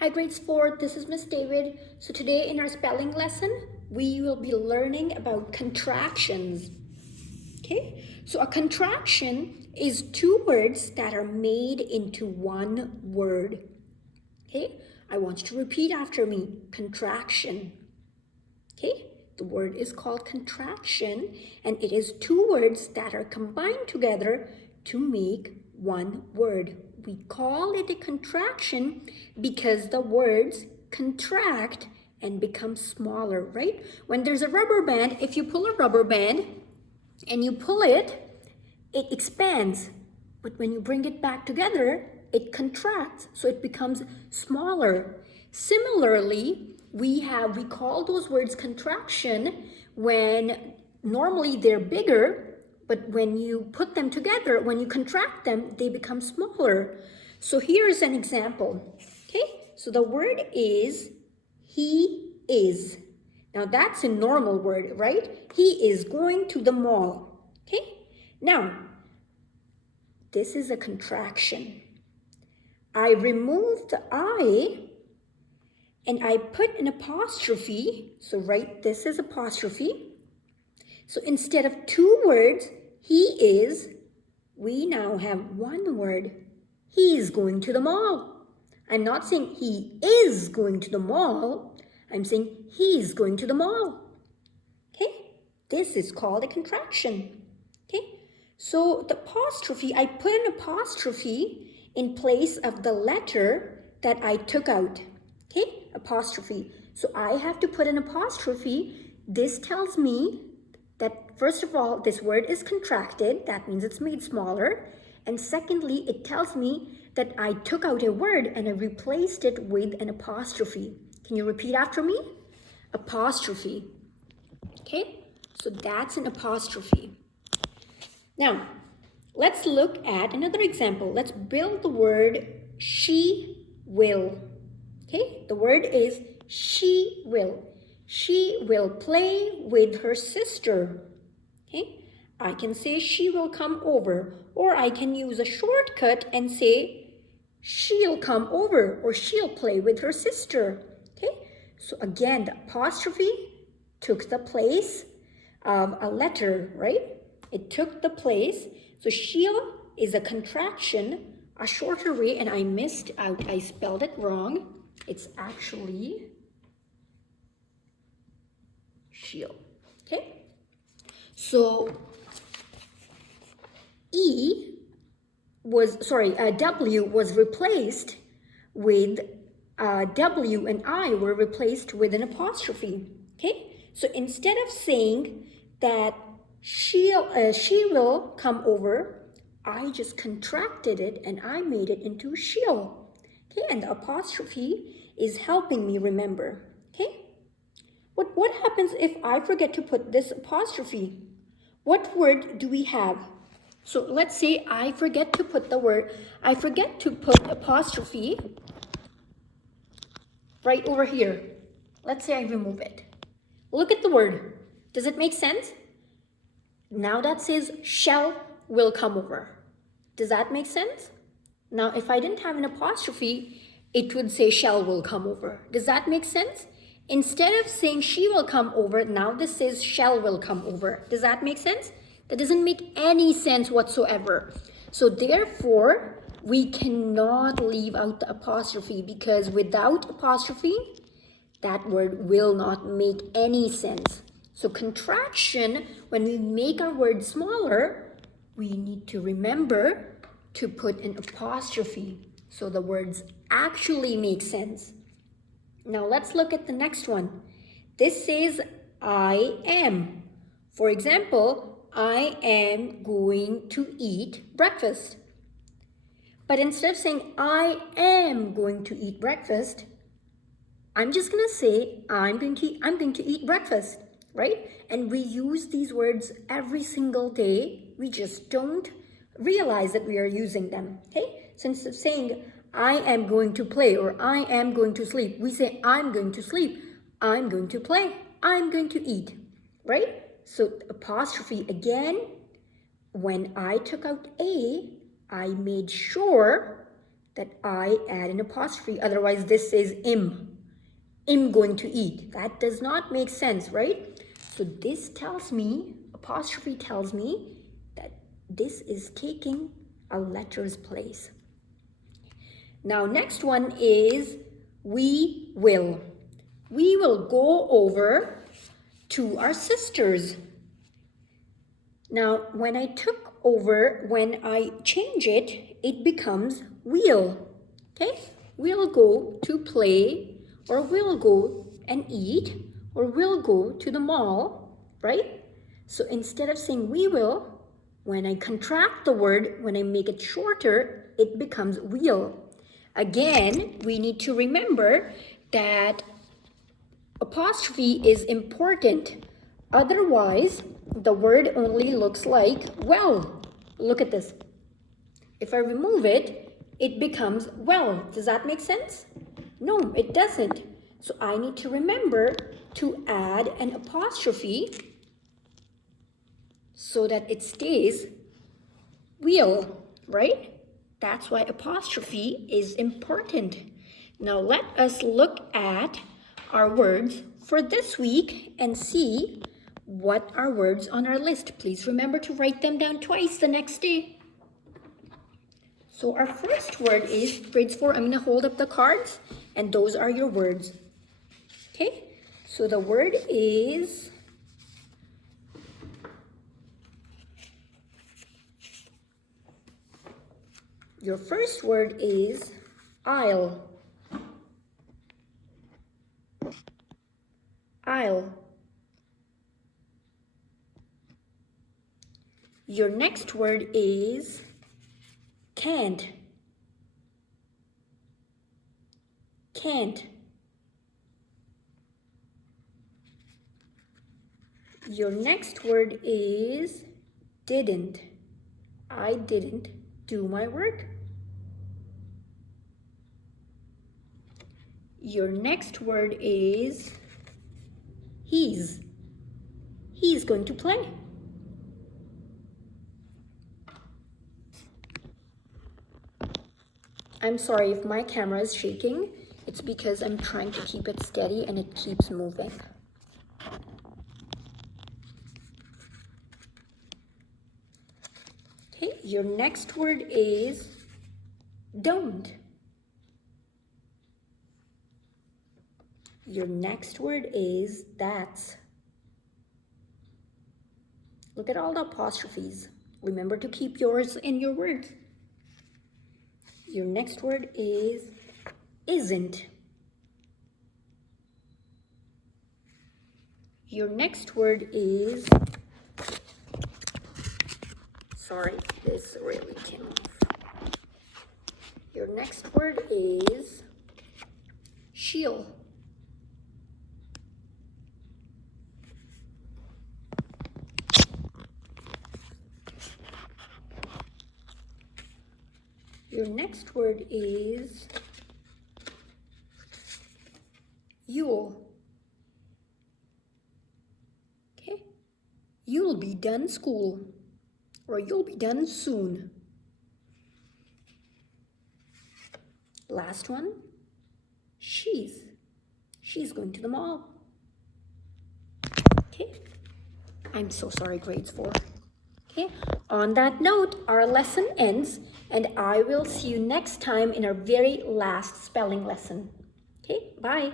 Hi grades 4, this is Miss David. So today in our spelling lesson, we will be learning about contractions. Okay, so a contraction is two words that are made into one word. Okay, I want you to repeat after me, contraction. Okay, the word is called contraction and it is two words that are combined together to make one word. We call it a contraction because the words contract and become smaller, right? When there's a rubber band, if you pull a rubber band and you pull it, it expands. But when you bring it back together, it contracts, so it becomes smaller. Similarly, we call those words contraction when normally they're bigger, but when you put them together, when you contract them, they become smaller. So here's an example. Okay, so the word is he is. Now that's a normal word, right? He is going to the mall. Okay, now this is a contraction. I removed the I and I put an apostrophe. So right, this is apostrophe. So instead of two words, he is, we now have one word. He's going to the mall. I'm not saying he is going to the mall. I'm saying he's going to the mall. Okay, this is called a contraction. Okay, so the apostrophe, I put an apostrophe in place of the letter that I took out. Okay, apostrophe. So I have to put an apostrophe. This tells me that, first of all, this word is contracted. That means it's made smaller. And secondly, it tells me that I took out a word and I replaced it with an apostrophe. Can you repeat after me? Apostrophe. Okay, so that's an apostrophe. Now, let's look at another example. Let's build the word she will. Okay, the word is she will. She will play with her sister. Okay, I can say she will come over, or I can use a shortcut and say she'll come over, or she'll play with her sister. Okay, so again, the apostrophe took the place of a letter, right? It took the place. So she'll is a contraction, a shorter way, and I missed out. I spelled it wrong. It's actually she'll. Okay? So W was replaced with W and I were replaced with an apostrophe. Okay, so instead of saying that she will come over, I just contracted it and I made it into she'll. Okay, and the apostrophe is helping me remember. Okay, what happens if I forget to put this apostrophe? What word do we have? So let's say I forget to put apostrophe right over here. Let's say I remove it. Look at the word. Does it make sense? Now that says shall will come over. Does that make sense? Now if I didn't have an apostrophe, it would say shall will come over. Does that make sense? Instead of saying she will come over, now this says shall will come over. Does that make sense? That doesn't make any sense whatsoever. So therefore, we cannot leave out the apostrophe because without apostrophe, that word will not make any sense. So contraction, when we make our word smaller, we need to remember to put an apostrophe so the words actually make sense. Now let's look at the next one. This says I am. For example, I am going to eat breakfast. But instead of saying I am going to eat breakfast, I'm just going to say I'm going to eat breakfast, right? And we use these words every single day. We just don't realize that we are using them, okay? So instead of saying I am going to play or I am going to sleep, we say I'm going to sleep, I'm going to play, I'm going to eat, right? So apostrophe again, when I took out A, I made sure that I add an apostrophe. Otherwise, this says im going to eat. That does not make sense, right? So this tells me, apostrophe tells me that this is taking a letter's place. Now, next one is we will. We will go over to our sisters. Now, when I change it, it becomes we'll. Okay? We'll go to play, or we'll go and eat, or we'll go to the mall, right? So instead of saying we will, when I contract the word, when I make it shorter, it becomes we'll. Again, we need to remember that apostrophe is important. Otherwise, the word only looks like well. Look at this. If I remove it, it becomes well. Does that make sense? No, it doesn't. So I need to remember to add an apostrophe so that it stays will, right? That's why apostrophe is important. Now let us look at our words for this week and see what are words on our list. Please remember to write them down twice the next day. So our first word is grades 4. I'm going to hold up the cards and those are your words. Okay, so the word is your first word is aisle. Aisle. Your next word is can't. Can't. Your next word is didn't. I didn't do my work. Your next word is he's. He's going to play. I'm sorry if my camera is shaking. It's because I'm trying to keep it steady and it keeps moving. Okay, your next word is don't. Your next word is that's. Look at all the apostrophes. Remember to keep yours in your words. Your next word is isn't. Your next word is, sorry, this really came off. Your next word is she'll. Your next word is you'll. Okay? You'll be done school, or you'll be done soon. Last one, she's. She's going to the mall. Okay? I'm so sorry, grades 4. Okay? On that note, our lesson ends, and I will see you next time in our very last spelling lesson. Okay? Bye.